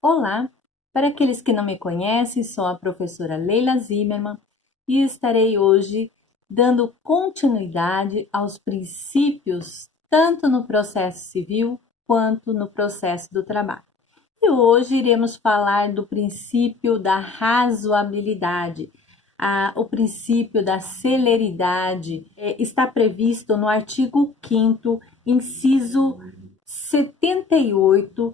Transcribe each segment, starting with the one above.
Olá! Para aqueles que não me conhecem, sou a professora Leila Zimmermann e estarei hoje dando continuidade aos princípios tanto no processo civil quanto no processo do trabalho. E hoje iremos falar do princípio da razoabilidade, o princípio da celeridade. Está previsto no artigo 5º, inciso 78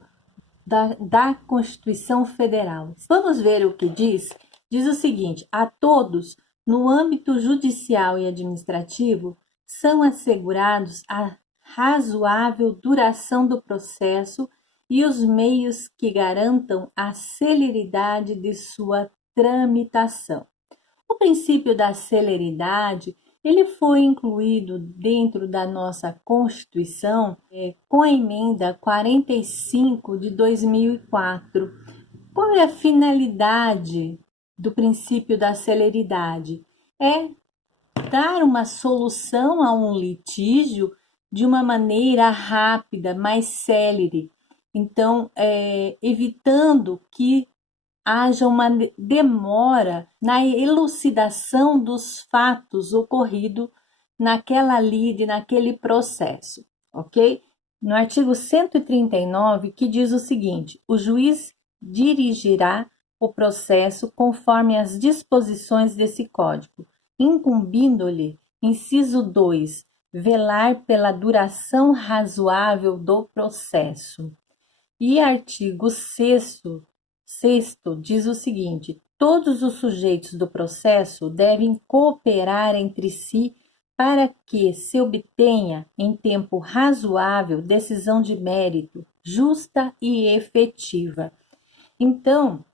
da Constituição Federal. Vamos ver o que diz? Diz o seguinte: a todos, no âmbito judicial e administrativo, são assegurados a razoável duração do processo e os meios que garantam a celeridade de sua tramitação. O princípio da celeridade, ele foi incluído dentro da nossa Constituição com a emenda 45 de 2004. Qual é a finalidade do princípio da celeridade? É dar uma solução a um litígio de uma maneira rápida, mais célere. Então, evitando que haja uma demora na elucidação dos fatos ocorridos naquela lide, naquele processo, ok? No artigo 139, que diz o seguinte: o juiz dirigirá o processo conforme as disposições desse código, incumbindo-lhe, inciso 2, velar pela duração razoável do processo. E artigo 6º diz o seguinte: todos os sujeitos do processo devem cooperar entre si para que se obtenha, em tempo razoável, decisão de mérito, justa e efetiva. Então,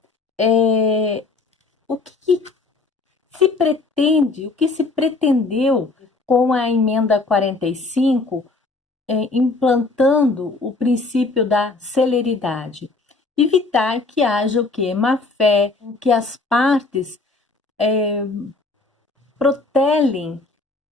o que se pretende, o que se pretendeu com a emenda 45, implantando o princípio da celeridade? Evitar que haja o que? Má-fé, que as partes protelem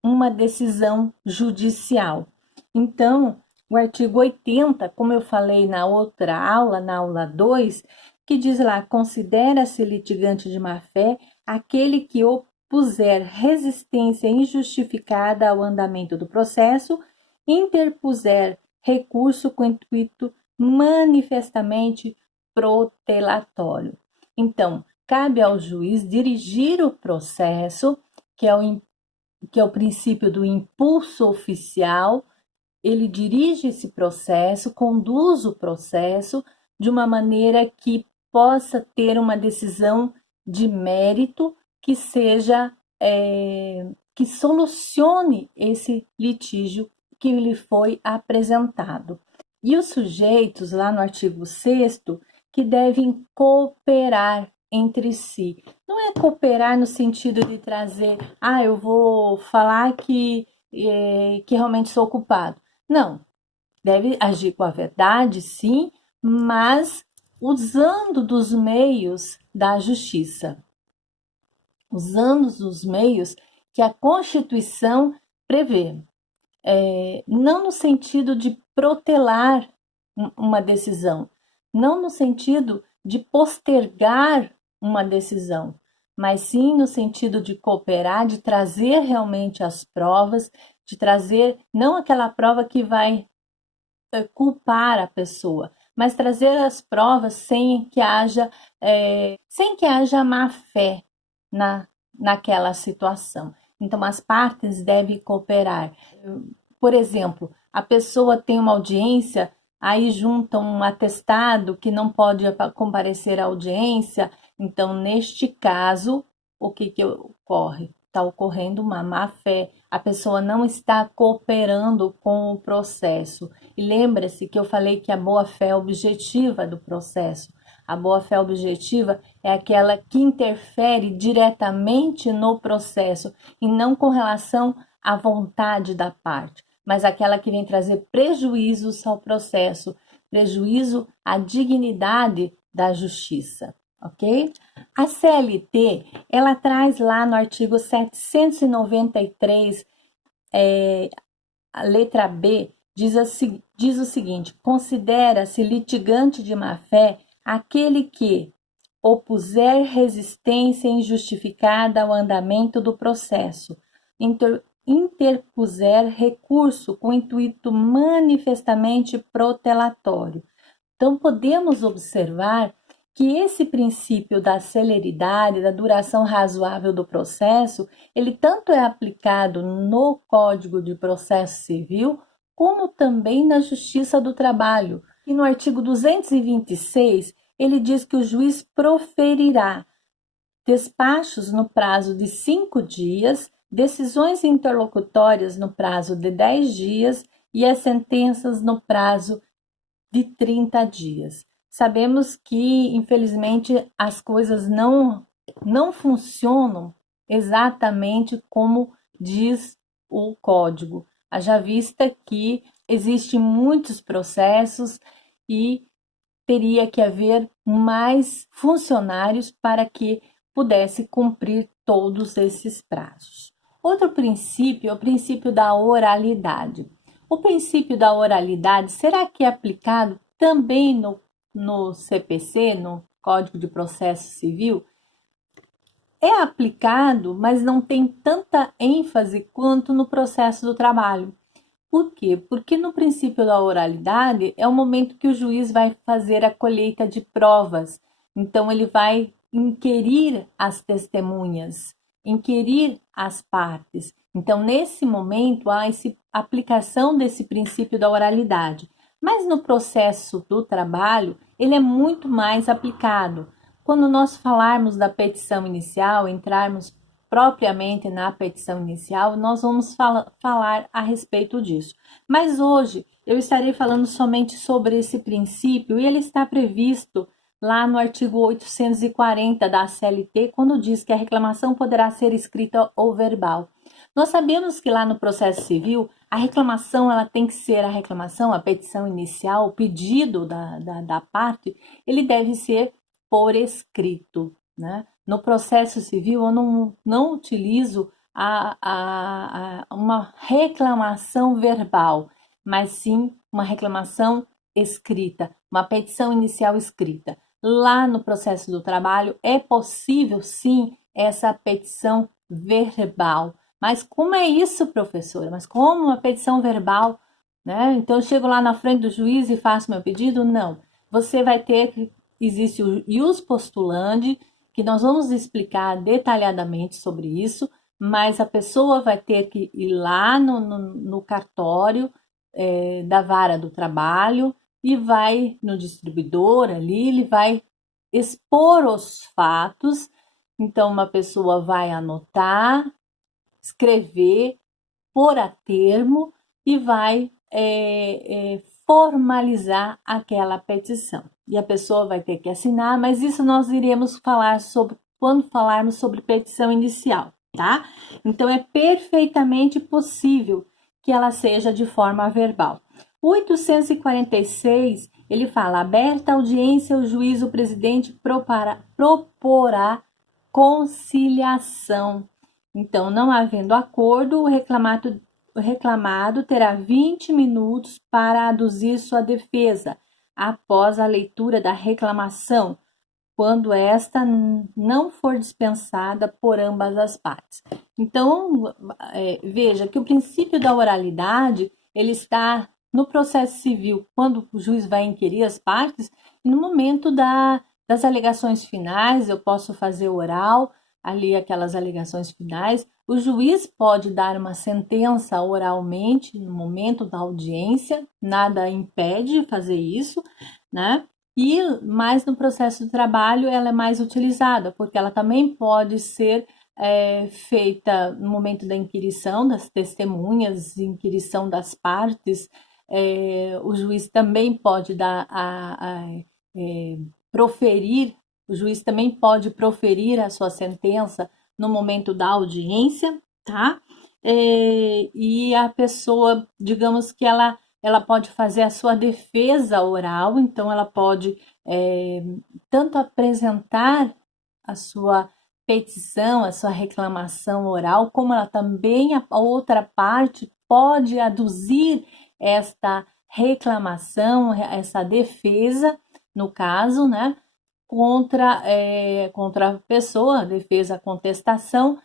uma decisão judicial. Então, o artigo 80, como eu falei na outra aula, na aula 2, que diz lá: considera-se litigante de má-fé aquele que opuser resistência injustificada ao andamento do processo, interpuser recurso com intuito manifestamente protelatório. Então, cabe ao juiz dirigir o processo, que é o princípio do impulso oficial. Ele dirige esse processo, conduz o processo de uma maneira que possa ter uma decisão de mérito que seja, que solucione esse litígio que lhe foi apresentado. E os sujeitos, lá no artigo 6º, que devem cooperar entre si. Não é cooperar no sentido de trazer, eu vou falar que realmente sou culpado. Não, deve agir com a verdade, sim, mas usando dos meios da justiça, usando os meios que a Constituição prevê. Não no sentido de protelar uma decisão, não no sentido de postergar uma decisão, mas sim no sentido de cooperar, de trazer realmente as provas, de trazer não aquela prova que vai culpar a pessoa, mas trazer as provas sem que haja má fé naquela situação. Então, as partes devem cooperar. Por exemplo, a pessoa tem uma audiência, aí junta um atestado que não pode comparecer à audiência. Então, neste caso, o que ocorre? Está ocorrendo uma má-fé. A pessoa não está cooperando com o processo. E lembre-se que eu falei que a boa-fé objetiva do processo. A boa-fé objetiva é aquela que interfere diretamente no processo e não com relação à vontade da parte, mas aquela que vem trazer prejuízos ao processo, prejuízo à dignidade da justiça, ok? A CLT, ela traz lá no artigo 793, a letra B, diz o seguinte: considera-se litigante de má-fé aquele que opuser resistência injustificada ao andamento do processo, interpuser recurso com intuito manifestamente protelatório. Então, podemos observar que esse princípio da celeridade, da duração razoável do processo, ele tanto é aplicado no Código de Processo Civil, como também na Justiça do Trabalho. E no artigo 226, ele diz que o juiz proferirá despachos no prazo de 5 dias, decisões interlocutórias no prazo de 10 dias e as sentenças no prazo de 30 dias. Sabemos que, infelizmente, as coisas não funcionam exatamente como diz o código. Haja vista que existem muitos processos e teria que haver mais funcionários para que pudesse cumprir todos esses prazos. Outro princípio é o princípio da oralidade. O princípio da oralidade será que é aplicado também no CPC, no Código de Processo Civil? É aplicado, mas não tem tanta ênfase quanto no processo do trabalho. Por quê? Porque no princípio da oralidade é o momento que o juiz vai fazer a colheita de provas. Então, ele vai inquirir as testemunhas, inquirir as partes. Então, nesse momento, há essa aplicação desse princípio da oralidade. Mas no processo do trabalho, ele é muito mais aplicado. Quando nós falarmos da petição inicial, entrarmos propriamente na petição inicial, nós vamos falar a respeito disso. Mas hoje eu estarei falando somente sobre esse princípio e ele está previsto lá no artigo 840 da CLT, quando diz que a reclamação poderá ser escrita ou verbal. Nós sabemos que lá no processo civil, a reclamação ela tem que ser a reclamação, a petição inicial, o pedido da parte, ele deve ser por escrito, né? No processo civil, eu não utilizo uma reclamação verbal, mas sim uma reclamação escrita, uma petição inicial escrita. Lá no processo do trabalho, é possível sim essa petição verbal. Mas como é isso, professora? Mas como uma petição verbal? Né? Então, eu chego lá na frente do juiz e faço meu pedido? Não. Você vai ter que. Existe o ius postulandi, que nós vamos explicar detalhadamente sobre isso, mas a pessoa vai ter que ir lá no cartório da vara do trabalho e vai no distribuidor ali, ele vai expor os fatos. Então, uma pessoa vai anotar, escrever, pôr a termo e vai formalizar aquela petição. E a pessoa vai ter que assinar, mas isso nós iremos falar sobre quando falarmos sobre petição inicial, tá? Então é perfeitamente possível que ela seja de forma verbal. O 846, ele fala: aberta audiência, o juiz, o presidente proporá conciliação. Então, não havendo acordo, o reclamado terá 20 minutos para aduzir sua defesa após a leitura da reclamação, quando esta não for dispensada por ambas as partes. Então, veja que o princípio da oralidade, ele está no processo civil, quando o juiz vai inquirir as partes, e no momento das alegações finais, eu posso fazer oral, ali aquelas alegações finais, o juiz pode dar uma sentença oralmente no momento da audiência, nada impede de fazer isso, né? E mais no processo de trabalho ela é mais utilizada, porque ela também pode ser feita no momento da inquirição das testemunhas, inquirição das partes, o juiz também pode proferir, o juiz também pode proferir a sua sentença no momento da audiência, tá? E a pessoa, digamos que ela pode fazer a sua defesa oral, então ela pode tanto apresentar a sua petição, a sua reclamação oral, como ela também, a outra parte, pode aduzir esta reclamação, essa defesa no caso, né, contra a pessoa, a defesa, a contestação,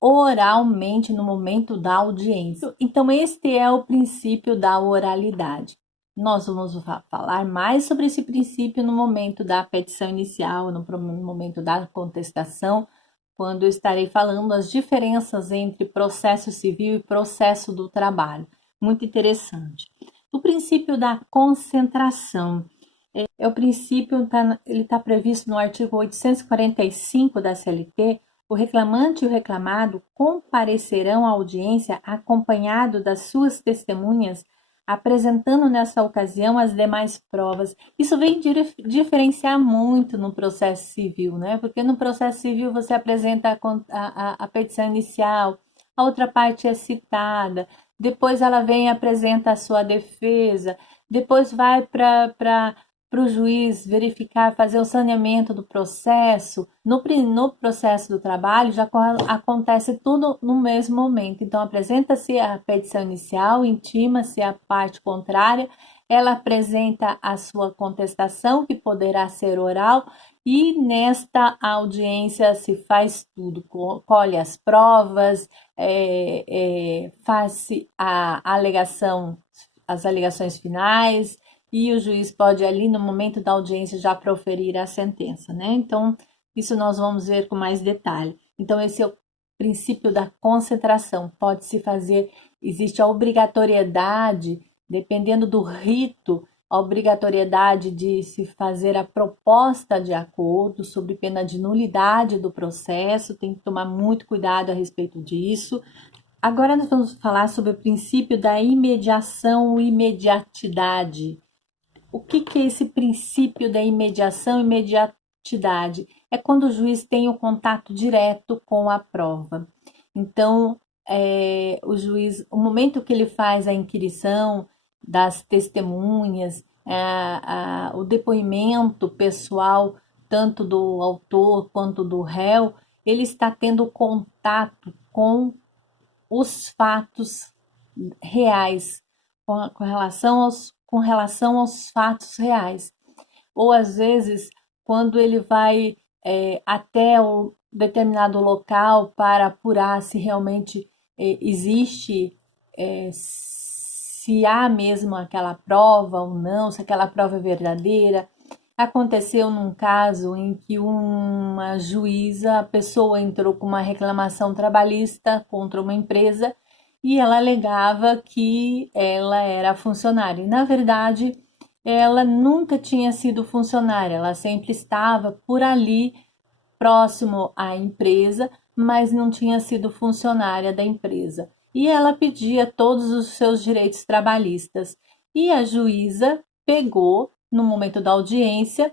oralmente no momento da audiência. Então, este é o princípio da oralidade. Nós vamos falar mais sobre esse princípio no momento da petição inicial, no momento da contestação, quando eu estarei falando as diferenças entre processo civil e processo do trabalho. Muito interessante. O princípio da concentração. O princípio, ele está previsto no artigo 845 da CLT. O reclamante e o reclamado comparecerão à audiência acompanhado das suas testemunhas, apresentando nessa ocasião as demais provas. Isso vem diferenciar muito no processo civil, né? Porque no processo civil você apresenta a petição inicial, a outra parte é citada, depois ela vem e apresenta a sua defesa, depois vai para o juiz verificar, fazer o saneamento do processo. No processo do trabalho já acontece tudo no mesmo momento. Então, apresenta-se a petição inicial, intima-se a parte contrária, ela apresenta a sua contestação, que poderá ser oral, e nesta audiência se faz tudo, colhe as provas, faz-se a alegação, as alegações finais, e o juiz pode ali no momento da audiência já proferir a sentença, né? Então, isso nós vamos ver com mais detalhe. Então, esse é o princípio da concentração. Pode-se fazer, existe a obrigatoriedade, dependendo do rito, a obrigatoriedade de se fazer a proposta de acordo sob pena de nulidade do processo, tem que tomar muito cuidado a respeito disso. Agora nós vamos falar sobre o princípio da imediação e imediatidade. O que é esse princípio da imediação e imediatidade? É quando o juiz tem o contato direto com a prova. Então, o juiz, o momento que ele faz a inquirição das testemunhas, o depoimento pessoal, tanto do autor quanto do réu, ele está tendo contato com os fatos reais, com relação aos fatos reais. Ou às vezes, quando ele vai até o determinado local para apurar se realmente existe, se há mesmo aquela prova ou não, se aquela prova é verdadeira. Aconteceu num caso em que uma juíza, a pessoa entrou com uma reclamação trabalhista contra uma empresa e ela alegava que ela era funcionária. E, na verdade, ela nunca tinha sido funcionária, ela sempre estava por ali, próximo à empresa, mas não tinha sido funcionária da empresa. E ela pedia todos os seus direitos trabalhistas. E a juíza pegou, no momento da audiência,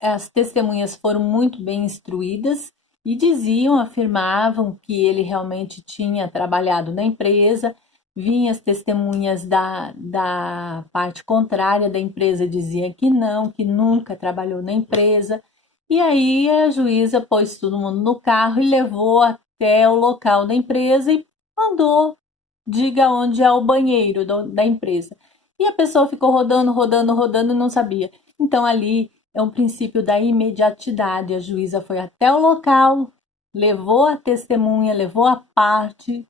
as testemunhas foram muito bem instruídas e afirmavam que ele realmente tinha trabalhado na empresa. Vinham as testemunhas da parte contrária da empresa, diziam que não, que nunca trabalhou na empresa. E aí a juíza pôs todo mundo no carro e levou até o local da empresa e mandou, diga onde é o banheiro da empresa. E a pessoa ficou rodando, rodando, rodando e não sabia. Então ali é um princípio da imediatidade. A juíza foi até o local, levou a testemunha, levou a parte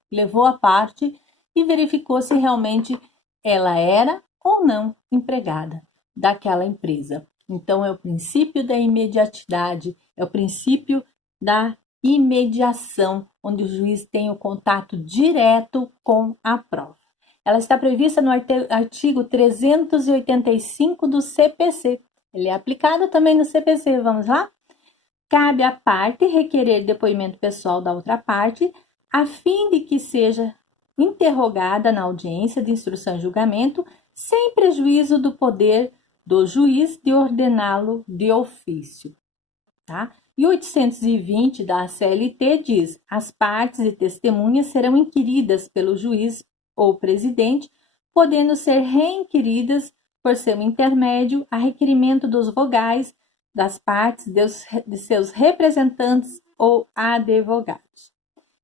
e verificou se realmente ela era ou não empregada daquela empresa. Então, é o princípio da imediatidade, é o princípio da imediação, onde o juiz tem o contato direto com a prova. Ela está prevista no artigo 385 do CPC. Ele é aplicado também no CPC. Vamos lá? Cabe à parte requerer depoimento pessoal da outra parte, a fim de que seja interrogada na audiência de instrução e julgamento, sem prejuízo do poder do juiz de ordená-lo de ofício. Tá? E 820 da CLT diz: as partes e testemunhas serão inquiridas pelo juiz ou presidente, podendo ser reinquiridas por seu intermédio a requerimento dos vogais das partes, de seus representantes ou advogados.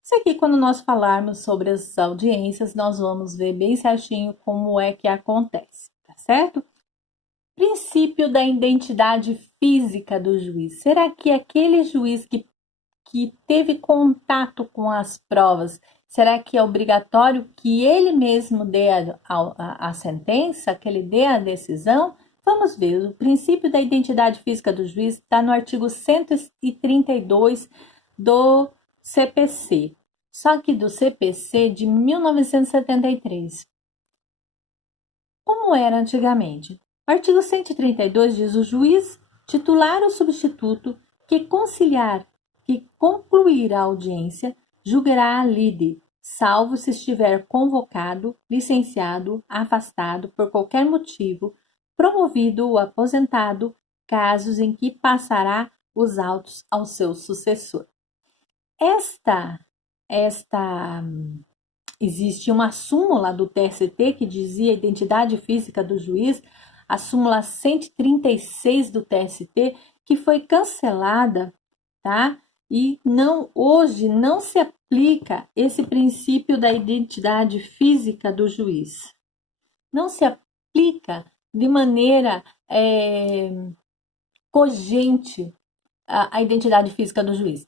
Isso aqui, quando nós falarmos sobre as audiências, nós vamos ver bem certinho como é que acontece, tá certo? Princípio da identidade física do juiz. Será que aquele juiz que teve contato com as provas, será que é obrigatório que ele mesmo dê a sentença, que ele dê a decisão? Vamos ver, o princípio da identidade física do juiz está no artigo 132 do CPC, só que do CPC de 1973. Como era antigamente? O artigo 132 diz: o juiz titular ou substituto que concluir a audiência julgará a lide, salvo se estiver convocado, licenciado, afastado por qualquer motivo, promovido ou aposentado, casos em que passará os autos ao seu sucessor. Esta existe uma súmula do TST que dizia a identidade física do juiz, a súmula 136 do TST, que foi cancelada, tá? E hoje não se aplica esse princípio da identidade física do juiz. Não se aplica de maneira cogente a identidade física do juiz.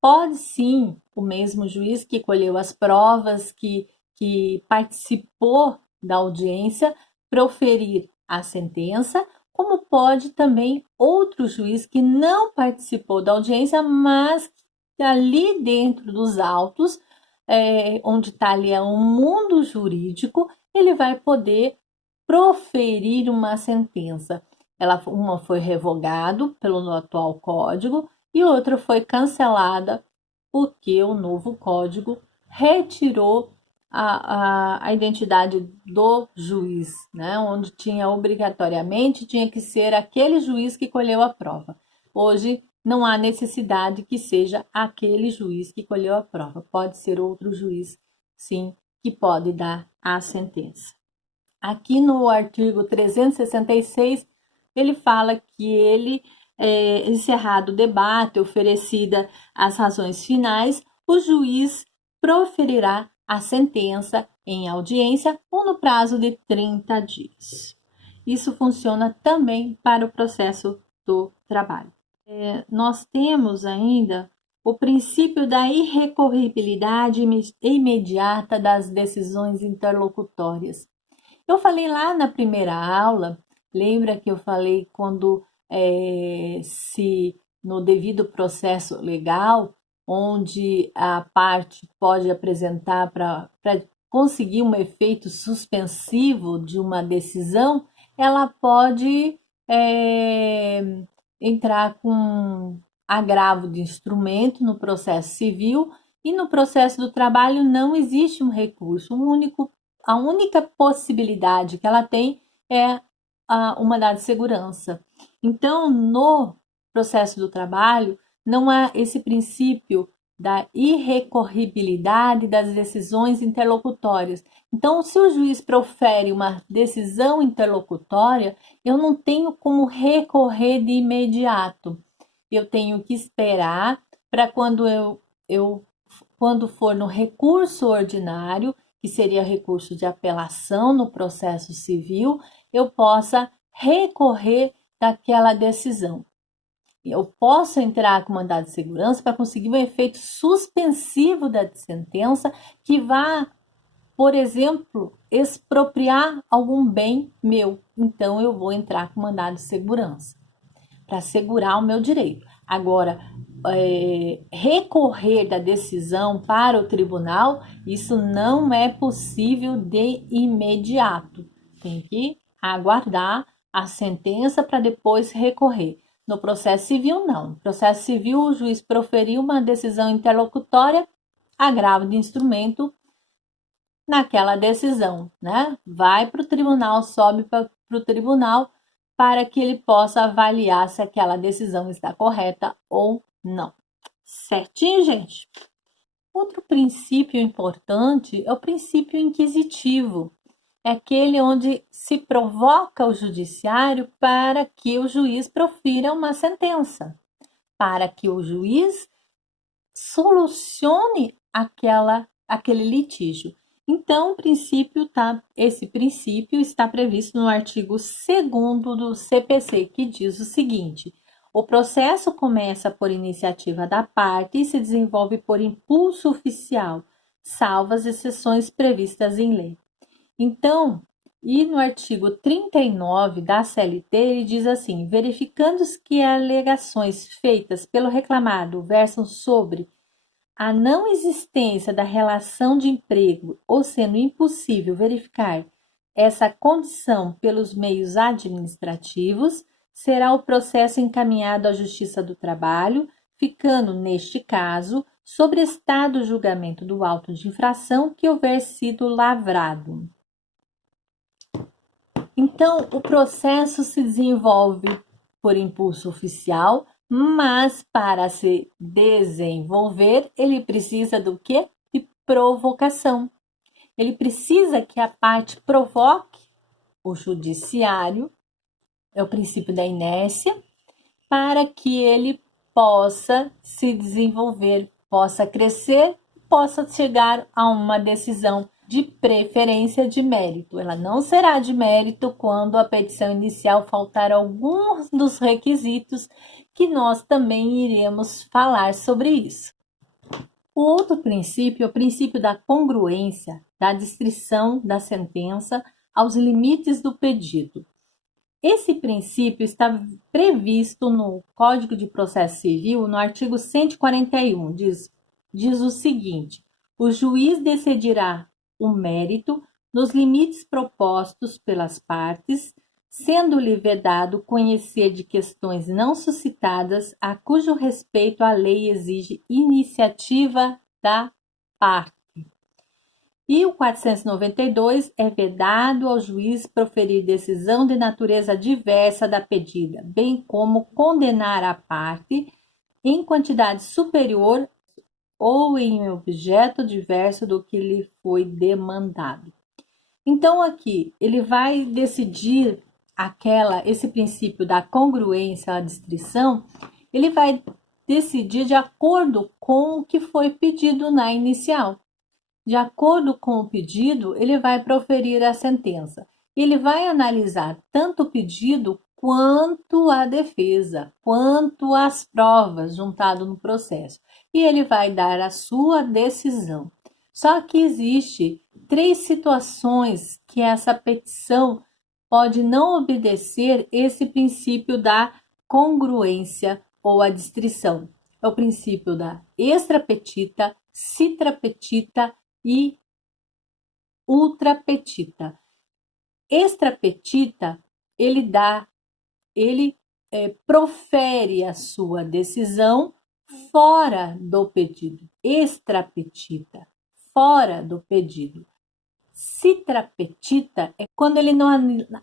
Pode sim, o mesmo juiz que colheu as provas, que participou da audiência, proferir a sentença, como pode também outro juiz que não participou da audiência, mas ali dentro dos autos, onde está ali um mundo jurídico, ele vai poder proferir uma sentença. Uma foi revogado pelo atual código e outra foi cancelada porque o novo código retirou a identidade do juiz, né? Onde obrigatoriamente tinha que ser aquele juiz que colheu a prova. Hoje não há necessidade que seja aquele juiz que colheu a prova. Pode ser outro juiz, sim, que pode dar a sentença. Aqui no artigo 366, ele fala que encerrado o debate, oferecida as razões finais, o juiz proferirá a sentença em audiência ou no prazo de 30 dias. Isso funciona também para o processo do trabalho. Nós temos ainda o princípio da irrecorribilidade imediata das decisões interlocutórias. Eu falei lá na primeira aula, lembra que eu falei quando se no devido processo legal, onde a parte pode apresentar para conseguir um efeito suspensivo de uma decisão, ela pode entrar com agravo de instrumento no processo civil e no processo do trabalho não existe um recurso. A única possibilidade que ela tem é o mandado de segurança. Então, no processo do trabalho, não há esse princípio da irrecorribilidade das decisões interlocutórias. Então, se o juiz profere uma decisão interlocutória, eu não tenho como recorrer de imediato. Eu tenho que esperar para quando for no recurso ordinário, que seria recurso de apelação no processo civil, eu possa recorrer daquela decisão. Eu posso entrar com mandado de segurança para conseguir um efeito suspensivo da sentença que vá, por exemplo, expropriar algum bem meu. Então, eu vou entrar com mandado de segurança para assegurar o meu direito. Agora, recorrer da decisão para o tribunal, isso não é possível de imediato. Tem que aguardar a sentença para depois recorrer. No processo civil, não. No processo civil, o juiz proferiu uma decisão interlocutória, agravo de instrumento naquela decisão, né? Vai para o tribunal, sobe para o tribunal para que ele possa avaliar se aquela decisão está correta ou não. Certinho, gente? Outro princípio importante é o princípio inquisitivo. É aquele onde se provoca o judiciário para que o juiz profira uma sentença, para que o juiz solucione aquele litígio. Então, esse princípio está previsto no artigo 2º do CPC, que diz o seguinte: o processo começa por iniciativa da parte e se desenvolve por impulso oficial, salvo as exceções previstas em lei. Então, e no artigo 39 da CLT, ele diz assim: verificando-se que alegações feitas pelo reclamado versam sobre a não existência da relação de emprego ou sendo impossível verificar essa condição pelos meios administrativos, será o processo encaminhado à Justiça do Trabalho, ficando, neste caso, sobrestado o julgamento do auto de infração que houver sido lavrado. Então, o processo se desenvolve por impulso oficial, mas para se desenvolver, ele precisa do quê? De provocação. Ele precisa que a parte provoque o judiciário, é o princípio da inércia, para que ele possa se desenvolver, possa crescer, possa chegar a uma decisão de preferência de mérito. Ela não será de mérito quando a petição inicial faltar alguns dos requisitos que nós também iremos falar sobre isso. O outro princípio é o princípio da congruência, da distrição da sentença aos limites do pedido. Esse princípio está previsto no Código de Processo Civil, no artigo 141, diz o seguinte: o juiz decidirá o mérito nos limites propostos pelas partes, sendo-lhe vedado conhecer de questões não suscitadas a cujo respeito a lei exige iniciativa da parte. E o 492 é vedado ao juiz proferir decisão de natureza diversa da pedida, bem como condenar a parte em quantidade superior ou em objeto diverso do que lhe foi demandado. Então aqui ele vai decidir esse princípio da congruência à distrição, ele vai decidir de acordo com o que foi pedido na inicial. De acordo com o pedido, ele vai proferir a sentença. Ele vai analisar tanto o pedido quanto a defesa, quanto as provas juntado no processo. E ele vai dar a sua decisão. Só que existe 3 situações que essa petição pode não obedecer esse princípio da congruência ou a distrição. É o princípio da extrapetita, citrapetita e ultrapetita. Extrapetita, ele profere a sua decisão fora do pedido. Extrapetita, fora do pedido. Citrapetita é quando ele não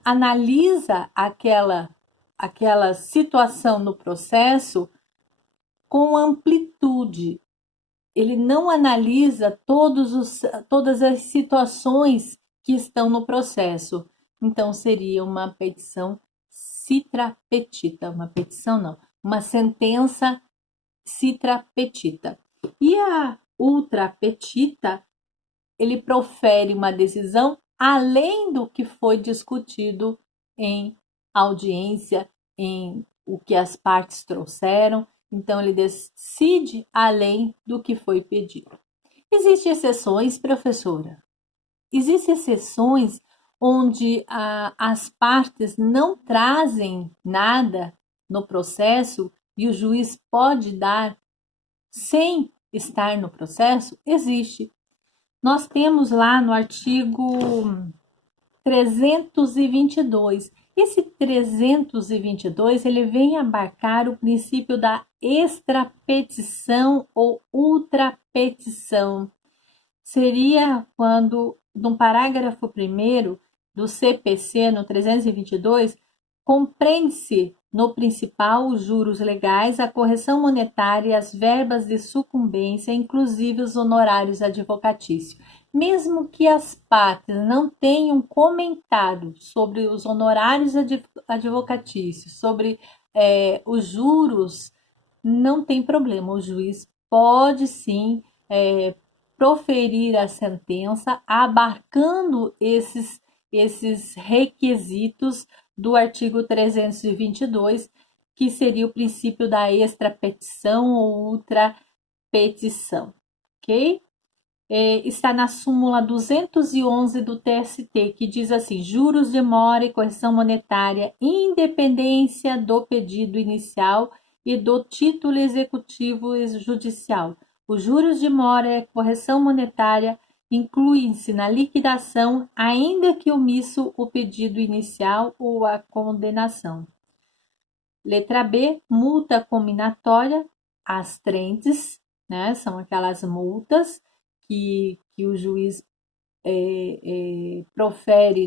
analisa aquela situação no processo com amplitude. Ele não analisa todas as situações que estão no processo. Então, seria uma petição citrapetita. Uma petição não, uma sentença citrapetita. E a ultrapetita, ele profere uma decisão além do que foi discutido em audiência, em o que as partes trouxeram. Então, ele decide além do que foi pedido. Existem exceções, professora? Existem exceções onde as partes não trazem nada no processo e o juiz pode dar sem estar no processo? Existe. Nós temos lá no artigo 322. Esse 322, ele vem abarcar o princípio da extrapetição ou ultrapetição. Seria quando, no parágrafo 1º do CPC, no 322, compreende-se no principal os juros legais, a correção monetária e as verbas de sucumbência, inclusive os honorários advocatícios. Mesmo que as partes não tenham comentado sobre os honorários advocatícios, sobre os juros, não tem problema. O juiz pode sim proferir a sentença, abarcando esses requisitos do artigo 322, que seria o princípio da extrapetição ou ultrapetição, ok? Está na súmula 211 do TST, que diz assim: juros de mora e correção monetária, independência do pedido inicial e do título executivo judicial. Os juros de mora e correção monetária incluem-se na liquidação, ainda que omisso o pedido inicial ou a condenação. Letra B, multa combinatória, as trentes, né? São aquelas multas que o juiz profere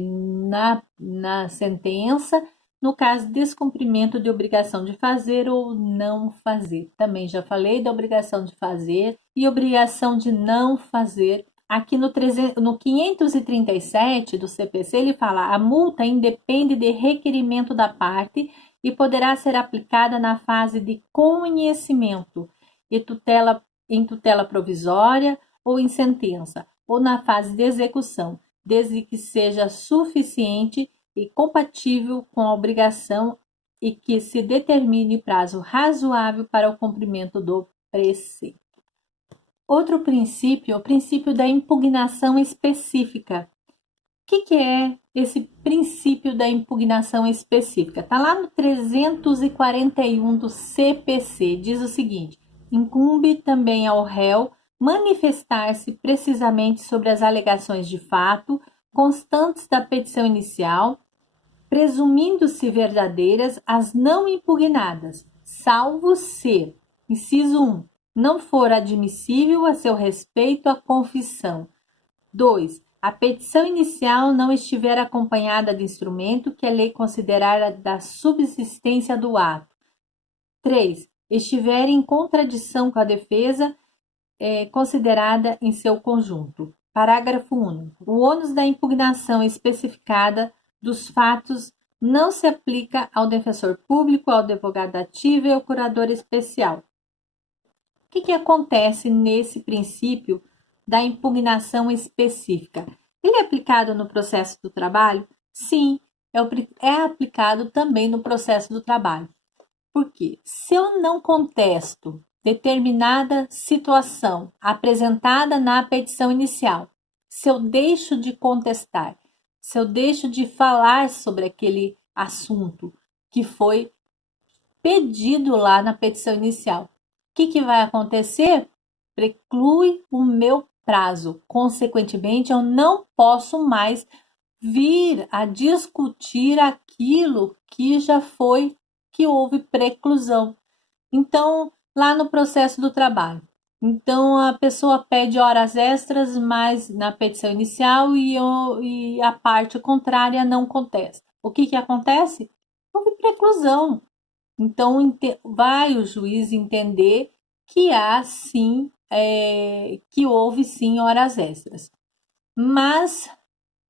na sentença, no caso de descumprimento de obrigação de fazer ou não fazer. Também já falei da obrigação de fazer e obrigação de não fazer. Aqui no 537 do CPC, ele fala: a multa independe de requerimento da parte e poderá ser aplicada na fase de conhecimento e em tutela provisória ou em sentença, ou na fase de execução, desde que seja suficiente e compatível com a obrigação e que se determine prazo razoável para o cumprimento do preceito. Outro princípio é o princípio da impugnação específica. O que é esse princípio da impugnação específica? Está lá no 341 do CPC, diz o seguinte: incumbe também ao réu manifestar-se precisamente sobre as alegações de fato constantes da petição inicial, presumindo-se verdadeiras as não impugnadas, salvo se, inciso 1, não for admissível a seu respeito a confissão. 2. A petição inicial não estiver acompanhada de instrumento que a lei considerar da subsistência do ato. 3. Estiver em contradição com a defesa considerada em seu conjunto. Parágrafo único. O ônus da impugnação especificada dos fatos não se aplica ao defensor público, ao advogado ativo e ao curador especial. O que acontece nesse princípio da impugnação específica? Ele é aplicado no processo do trabalho? Sim, é aplicado também no processo do trabalho. Por quê? Se eu não contesto determinada situação apresentada na petição inicial, se eu deixo de contestar, se eu deixo de falar sobre aquele assunto que foi pedido lá na petição inicial, o que vai acontecer? Preclui o meu prazo. Consequentemente, eu não posso mais vir a discutir aquilo que já foi, que houve preclusão. Então, lá no processo do trabalho. Então, a pessoa pede horas extras, mas na petição inicial e a parte contrária não contesta. O que acontece? Houve preclusão. Então, vai o juiz entender que há sim, que houve sim horas extras. Mas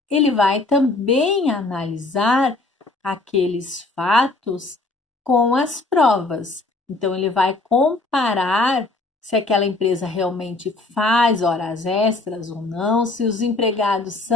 ele vai também analisar aqueles fatos com as provas. Então, ele vai comparar se aquela empresa realmente faz horas extras ou não, se os empregados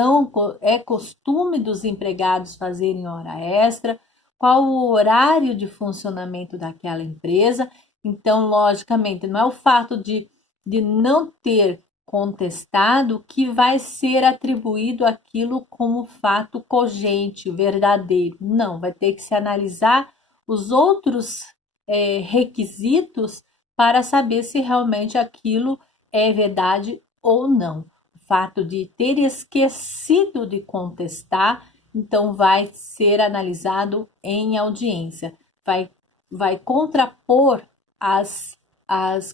é costume dos empregados fazerem hora extra, qual o horário de funcionamento daquela empresa. Então, logicamente, não é o fato de não ter contestado que vai ser atribuído aquilo como fato cogente, verdadeiro. Não, vai ter que se analisar os outros requisitos para saber se realmente aquilo é verdade ou não. O fato de ter esquecido de contestar, então vai ser analisado em audiência. Vai contrapor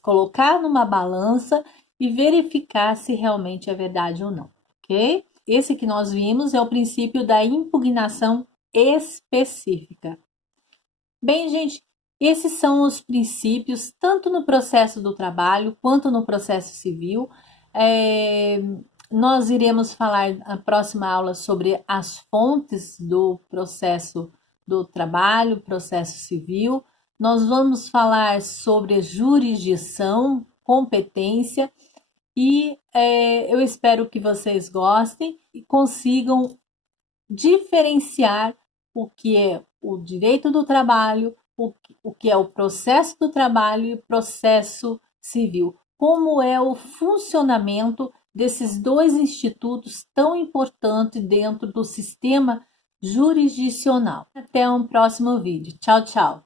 colocar numa balança e verificar se realmente é verdade ou não, ok? Esse que nós vimos é o princípio da impugnação específica. Bem, gente, esses são os princípios, tanto no processo do trabalho quanto no processo civil. Nós iremos falar na próxima aula sobre as fontes do processo do trabalho, processo civil. Nós vamos falar sobre jurisdição, competência e eu espero que vocês gostem e consigam diferenciar o que é o direito do trabalho, o que é o processo do trabalho e o processo civil. Como é o funcionamento desses dois institutos tão importantes dentro do sistema jurisdicional. Até um próximo vídeo. Tchau, tchau.